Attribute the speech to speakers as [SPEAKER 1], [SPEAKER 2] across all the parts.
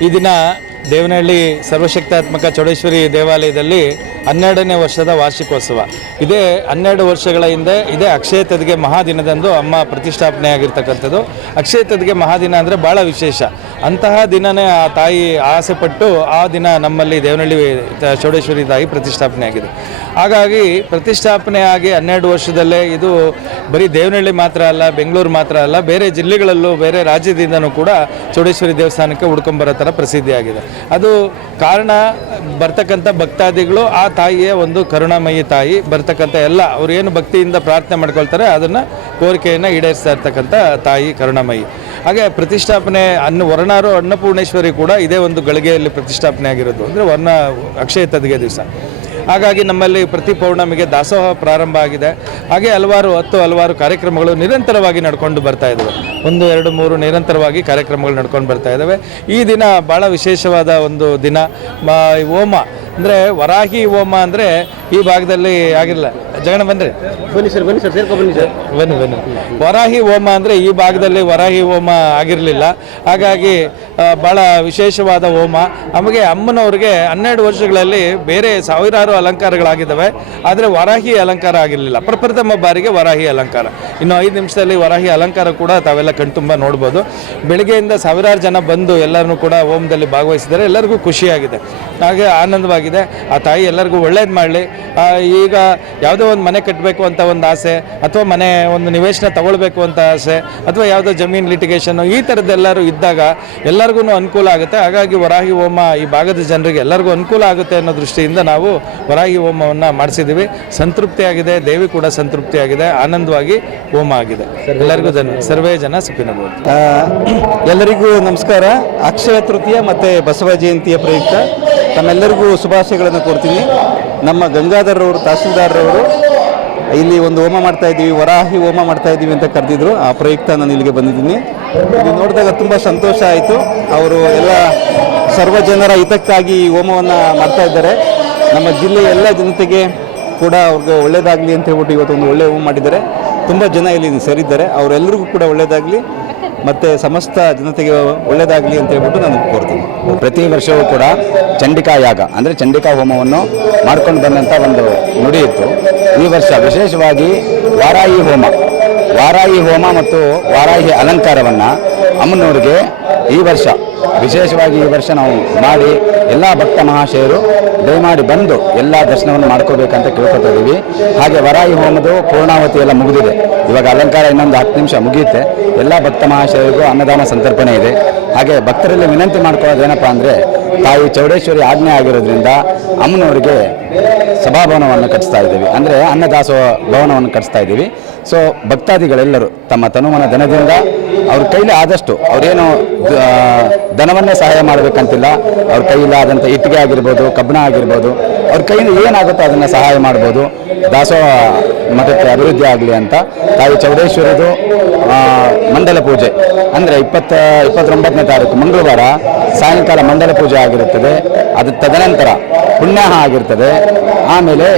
[SPEAKER 1] ಈ ದಿನ ದೇವನಹಳ್ಳಿ ಸರ್ವಶಕ್ತಾತ್ಮಕ ಚೌಡೇಶ್ವರಿ ದೇವಾಲಯದಲ್ಲಿ ಹನ್ನೆರಡನೇ ವರ್ಷದ ವಾರ್ಷಿಕೋತ್ಸವ. ಇದೇ ಹನ್ನೆರಡು ವರ್ಷಗಳ ಹಿಂದೆ ಇದೇ ಅಕ್ಷಯ ತದಿಗೆ ಮಹಾದಿನದಂದು ಅಮ್ಮ ಪ್ರತಿಷ್ಠಾಪನೆ ಆಗಿರ್ತಕ್ಕಂಥದ್ದು ಅಕ್ಷಯ ತದಿಗೆ ಮಹಾದಿನ ಅಂದರೆ ಭಾಳ ವಿಶೇಷ. ಅಂತಹ ದಿನನೇ ಆ ತಾಯಿ ಆಸೆಪಟ್ಟು ಆ ದಿನ ನಮ್ಮಲ್ಲಿ ದೇವನಹಳ್ಳಿ ಚೌಡೇಶ್ವರಿ ತಾಯಿ ಪ್ರತಿಷ್ಠಾಪನೆ ಆಗಿದೆ ಹಾಗಾಗಿ ಪ್ರತಿಷ್ಠಾಪನೆ ಆಗಿ ಹನ್ನೆರಡು ವರ್ಷದಲ್ಲೇ ಇದು ಬರೀ ದೇವನಹಳ್ಳಿ ಮಾತ್ರ ಅಲ್ಲ, ಬೆಂಗಳೂರು ಮಾತ್ರ ಅಲ್ಲ, ಬೇರೆ ಜಿಲ್ಲೆಗಳಲ್ಲೂ ಬೇರೆ ರಾಜ್ಯದಿಂದನೂ ಕೂಡ ಚೌಡೇಶ್ವರಿ ದೇವಸ್ಥಾನಕ್ಕೆ ಹುಡ್ಕೊಂಬರೋ ಥರ ಪ್ರಸಿದ್ಧಿಯಾಗಿದೆ. ಅದು ಕಾರಣ ಬರ್ತಕ್ಕಂಥ ಭಕ್ತಾದಿಗಳು ಆ ತಾಯಿಯ ಒಂದು ಕರುಣಾಮಯಿ ತಾಯಿ, ಬರ್ತಕ್ಕಂಥ ಎಲ್ಲ ಅವ್ರು ಏನು ಭಕ್ತಿಯಿಂದ ಪ್ರಾರ್ಥನೆ ಮಾಡ್ಕೊಳ್ತಾರೆ, ಅದನ್ನು ಕೋರಿಕೆಯನ್ನು ಈಡೇರಿಸ್ತಾ ಇರ್ತಕ್ಕಂಥ ತಾಯಿ ಕರುಣಾಮಯಿ. ಹಾಗೆ ಪ್ರತಿಷ್ಠಾಪನೆ ಅನ್ನ ವರ್ಣಾರು ಅನ್ನಪೂರ್ಣೇಶ್ವರಿ ಕೂಡ ಇದೇ ಒಂದು ಗಳಿಗೆಯಲ್ಲಿ ಪ್ರತಿಷ್ಠಾಪನೆ ಆಗಿರೋದು. ಅಂದರೆ ವರ್ಣ ಅಕ್ಷಯ ತದಿಗೆ ದಿವಸ. ಹಾಗಾಗಿ ನಮ್ಮಲ್ಲಿ ಪ್ರತಿ ಪೌರ್ಣಮಿಗೆ ದಾಸೋಹ ಪ್ರಾರಂಭ ಆಗಿದೆ. ಹಾಗೆ ಹಲವಾರು ಹತ್ತು ಹಲವಾರು ಕಾರ್ಯಕ್ರಮಗಳು ನಿರಂತರವಾಗಿ ನಡ್ಕೊಂಡು ಬರ್ತಾ ಇದ್ದಾವೆ ಒಂದು, ಎರಡು, ಮೂರು ನಿರಂತರವಾಗಿ ಕಾರ್ಯಕ್ರಮಗಳು ನಡ್ಕೊಂಡು ಬರ್ತಾ ಇದ್ದಾವೆ ಈ ದಿನ ಭಾಳ ವಿಶೇಷವಾದ ಒಂದು ದಿನ. ಹೋಮ. ಅಂದರೆ ವರಾಹಿ ಹೋಮ ಅಂದರೆ ಈ ಭಾಗದಲ್ಲಿ ಆಗಿರಲ್ಲ ಜಗಣ ಬನ್ನಿರಿ.
[SPEAKER 2] ಬನ್ನಿ ಸರ್ ಬನ್ನಿ ಸರ್ ಸೇರ್ಕೊ ಬನ್ನಿ ಸರ್.
[SPEAKER 1] ಬನ್ನಿ ಬನ್ನಿ. ವರಾಹಿ ಹೋಮ ಅಂದರೆ ಈ ಭಾಗದಲ್ಲಿ ವರಾಹಿ ಹೋಮ ಆಗಿರಲಿಲ್ಲ. ಹಾಗಾಗಿ ಆ, ಭಾಳ ವಿಶೇಷವಾದ ಹೋಮ. ನಮಗೆ ಅಮ್ಮನವ್ರಿಗೆ ಹನ್ನೆರಡು ವರ್ಷಗಳಲ್ಲಿ ಬೇರೆ ಸಾವಿರಾರು ಅಲಂಕಾರಗಳಾಗಿದ್ದಾವೆ. ಆದರೆ ವರಾಹಿ ಅಲಂಕಾರ ಆಗಿರಲಿಲ್ಲ. ಪ್ರಪ್ರಥಮ ಬಾರಿಗೆ ವರಾಹಿ ಅಲಂಕಾರ. ಇನ್ನು ಐದು ನಿಮಿಷದಲ್ಲಿ ವರಾಹಿ ಅಲಂಕಾರ ಕೂಡ ತಾವೆಲ್ಲ ಕಣ್ತುಂಬ ನೋಡ್ಬೋದು. ಬೆಳಗ್ಗೆಯಿಂದ ಸಾವಿರಾರು ಜನ ಬಂದು ಎಲ್ಲರನ್ನೂ ಕೂಡ ಹೋಮದಲ್ಲಿ ಭಾಗವಹಿಸಿದ್ದಾರೆ ಎಲ್ಲರಿಗೂ ಖುಷಿಯಾಗಿದೆ. ಹಾಗೆ ಆನಂದವಾಗಿದೆ. ಆ ತಾಯಿ ಎಲ್ಲರಿಗೂ ಒಳ್ಳೇದು ಮಾಡಲಿ. ಈಗ ಯಾವುದೋ ಒಂದು ಮನೆ ಕಟ್ಟಬೇಕು ಅಂತ ಒಂದು ಆಸೆ ಅಥವಾ ಮನೆ ಒಂದು ನಿವೇಶನ ತಗೊಳ್ಬೇಕು ಅಂತ ಆಸೆ ಅಥವಾ ಯಾವುದೋ ಜಮೀನು ಲಿಟಿಗೇಷನ್ ಈ ಥರದ್ದೆಲ್ಲರೂ ಇದ್ದಾಗ ಎಲ್ಲರಿಗೂ ಅನುಕೂಲ ಆಗುತ್ತೆ. ಹಾಗಾಗಿ ವರಾಹಿ ಹೋಮ ಈ ಭಾಗದ ಜನರಿಗೆ ಎಲ್ಲರಿಗೂ ಅನುಕೂಲ ಆಗುತ್ತೆ ಅನ್ನೋ ದೃಷ್ಟಿಯಿಂದ ನಾವು ವರಾಹಿ ಹೋಮವನ್ನು ಮಾಡಿಸಿದ್ದೀವಿ ಸಂತೃಪ್ತಿಯಾಗಿದೆ ದೇವಿ ಕೂಡ ಸಂತೃಪ್ತಿಯಾಗಿದೆ ಆನಂದವಾಗಿ ಹೋಮ ಆಗಿದೆ. ಎಲ್ಲರಿಗೂ ಜನ ಸರ್ವೇ ಜನ ಸುಖಿನಬಹುದು
[SPEAKER 2] ಎಲ್ಲರಿಗೂ ನಮಸ್ಕಾರ. ಅಕ್ಷಯ ತೃತೀಯ ಮತ್ತು ಬಸವ ಜಯಂತಿಯ ಪ್ರಯುಕ್ತ. ತಮ್ಮೆಲ್ಲರಿಗೂ ಶುಭಾಶಯಗಳನ್ನು ಕೋರ್ತೀನಿ. ನಮ್ಮ ಗಂಗಾಧರ್ರವರು ತಹಸೀಲ್ದಾರ್ರವರು ಇಲ್ಲಿ ಒಂದು ಹೋಮ ಮಾಡ್ತಾ ಇದ್ದೀವಿ, ವರಾಹಿ ಹೋಮ ಮಾಡ್ತಾ ಇದ್ದೀವಿ ಅಂತ ಕರೆದಿದ್ರು. ಆ ಪ್ರಯುಕ್ತ ನಾನು ಇಲ್ಲಿಗೆ ಬಂದಿದ್ದೀನಿ. ಇಲ್ಲಿ ನೋಡಿದಾಗ ತುಂಬ ಸಂತೋಷ ಆಯಿತು. ಅವರು ಎಲ್ಲ ಸರ್ವ ಜನರ ಹಿತಕ್ಕಾಗಿ ಈ ಹೋಮವನ್ನು ಮಾಡ್ತಾ ಇದ್ದಾರೆ. ನಮ್ಮ ಜಿಲ್ಲೆಯ ಎಲ್ಲ ಜನತೆಗೆ ಕೂಡ ಅವ್ರಿಗೆ ಒಳ್ಳೇದಾಗಲಿ ಅಂತ ಹೇಳ್ಬಿಟ್ಟು ಇವತ್ತು ಒಂದು ಒಳ್ಳೆಯ ಹೋಮ ಮಾಡಿದ್ದಾರೆ. ತುಂಬ ಜನ ಇಲ್ಲಿ ಸೇರಿದ್ದಾರೆ. ಅವರೆಲ್ಲರಿಗೂ ಕೂಡ ಒಳ್ಳೇದಾಗಲಿ. ಮತ್ತು ಸಮಸ್ತ ಜನತೆಗೆ ಒಳ್ಳೆಯದಾಗಲಿ ಅಂತ ಹೇಳ್ಬಿಟ್ಟು ನಾನು ಕೋರ್ತೀನಿ.
[SPEAKER 3] ಪ್ರತಿ ವರ್ಷವೂ ಕೂಡ ಚಂಡಿಕಾ ಯಾಗ, ಅಂದರೆ ಚಂಡಿಕಾ ಹೋಮವನ್ನು ಮಾಡ್ಕೊಂಡು ಬಂದಂಥ ಒಂದು ನುಡಿ ಇತ್ತು. ಈ ವರ್ಷ ವಿಶೇಷವಾಗಿ ವಾರಾಯಿ ಹೋಮ. ವಾರಾಯಿ ಹೋಮ ಮತ್ತು ವಾರಾಹಿ ಅಲಂಕಾರವನ್ನು ಅಮ್ಮನವ್ರಿಗೆ ಈ ವರ್ಷ, ವಿಶೇಷವಾಗಿ ಈ ವರ್ಷ ನಾವು ಮಾಡಿ ಎಲ್ಲ ಭಕ್ತ ಮಹಾಶಯರು ದಯಮಾಡಿ ಬಂದು ಎಲ್ಲ ದರ್ಶನವನ್ನು ಮಾಡ್ಕೋಬೇಕಂತ ಕೇಳ್ಕೊತಾ ಇದ್ದೀವಿ. ಹಾಗೆ ವರಾಯಿ ಹೋಮದು ಪೂರ್ಣಾವತಿ ಎಲ್ಲ ಮುಗಿದಿದೆ. ಇವಾಗ ಅಲಂಕಾರ ಇನ್ನೊಂದು ಹತ್ತು ನಿಮಿಷ ಮುಗಿಯುತ್ತೆ. ಎಲ್ಲ ಭಕ್ತ ಮಹಾಶಯರಿಗೂ ಅನ್ನದಾನ ಸಂತರ್ಪಣೆ ಇದೆ. ಹಾಗೆ ಭಕ್ತರಲ್ಲಿ ವಿನಂತಿ ಮಾಡ್ಕೊಳ್ಳೋದೇನಪ್ಪ ಅಂದರೆ, ತಾಯಿ ಚೌಡೇಶ್ವರಿ ಆಜ್ಞೆ ಆಗಿರೋದ್ರಿಂದ ಅಮ್ಮನವರಿಗೆ ಸಭಾಭವನವನ್ನು ಕಟ್ಟಿಸ್ತಾ ಇದ್ದೀವಿ. ಅಂದರೆ ಅನ್ನದಾಸೋ ಭವನವನ್ನು ಕಟ್ಟಿಸ್ತಾ ಇದ್ದೀವಿ. ಸೊ ಭಕ್ತಾದಿಗಳೆಲ್ಲರೂ ತಮ್ಮ ತನುಮನ ಧನದಿಂದ ಅವ್ರ ಕೈಲಿ ಆದಷ್ಟು ಅವರೇನು ಧನವನ್ನೇ ಸಹಾಯ ಮಾಡಬೇಕಂತಿಲ್ಲ. ಅವ್ರ ಕೈಲಿ ಆದಂಥ ಇಟ್ಟಿಗೆ ಆಗಿರ್ಬೋದು, ಕಬ್ಬಣ ಆಗಿರ್ಬೋದು, ಅವ್ರ ಕೈಯಿಂದ ಏನಾಗುತ್ತೋ ಅದನ್ನು ಸಹಾಯ ಮಾಡ್ಬೋದು. ದಾಸೋಹ ಮಠಕ್ಕೆ ಅಭಿವೃದ್ಧಿ ಆಗಲಿ ಅಂತ ತಾಯಿ ಚೌಡೇಶ್ವರಿದು ಮಂಡಲ ಪೂಜೆ. ಅಂದರೆ ಇಪ್ಪತ್ತ, ಇಪ್ಪತ್ತೊಂಬತ್ತನೇ ತಾರೀಕು, ಮಂಗಳವಾರ ಸಾಯಂಕಾಲ ಮಂಡಲ ಪೂಜೆ ಆಗಿರುತ್ತದೆ. ಅದು ತದನಂತರ ಪುಣ್ಯಾಹ ಆಗಿರ್ತದೆ. ಆಮೇಲೆ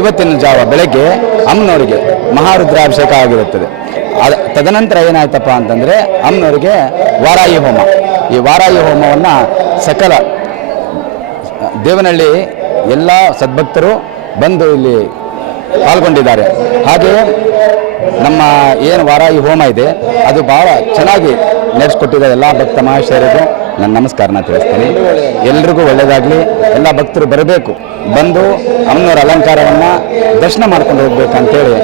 [SPEAKER 3] ಇವತ್ತಿನ ಜಾವ ಬೆಳಗ್ಗೆ ಅಮ್ಮನವರಿಗೆ ಮಹಾರುದ್ರಾಭಿಷೇಕ ಆಗಿರುತ್ತದೆ. ಅದ ತದನಂತರ ಏನಾಯ್ತಪ್ಪ ಅಂತಂದರೆ ಅಮ್ಮನವರಿಗೆ ವಾರಾಯಿ ಹೋಮ. ಈ ವಾರಾಯಿ ಹೋಮವನ್ನು ಸಕಲ ದೇವನಹಳ್ಳಿ ಎಲ್ಲ ಸದ್ಭಕ್ತರು ಬಂದು ಇಲ್ಲಿ ಪಾಲ್ಗೊಂಡಿದ್ದಾರೆ. ಹಾಗೆಯೇ ನಮ್ಮ ಏನು ವಾರಾಯಿ ಹೋಮ ಇದೆ, ಅದು ಭಾಳ ಚೆನ್ನಾಗಿ ನಡೆಸ್ಕೊಟ್ಟಿದ್ದಾರೆ ಎಲ್ಲ ಭಕ್ತ ಮಹಾಶಯರಿಗೂ. ನನ್ನ ನಮಸ್ಕಾರನ ತಿಳಿಸ್ತೀನಿ. ಎಲ್ರಿಗೂ ಒಳ್ಳೆಯದಾಗಲಿ ಎಲ್ಲ ಭಕ್ತರು ಬರಬೇಕು. ಬಂದು ಅಮ್ಮನವರ ಅಲಂಕಾರವನ್ನು ದರ್ಶನ ಮಾಡ್ಕೊಂಡು ಹೋಗ್ಬೇಕಂತೇಳಿ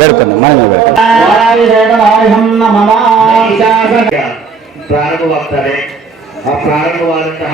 [SPEAKER 3] ಬೇಡ್ಕೊಂಡು, ಮನವಿ ಬೇಡ್ಕೊಂಡು.
[SPEAKER 4] ಪ್ರಾರಂಭವಾಗ್ತಾರೆ ಆ ಪ್ರಾರಂಭವಾದಂತಹ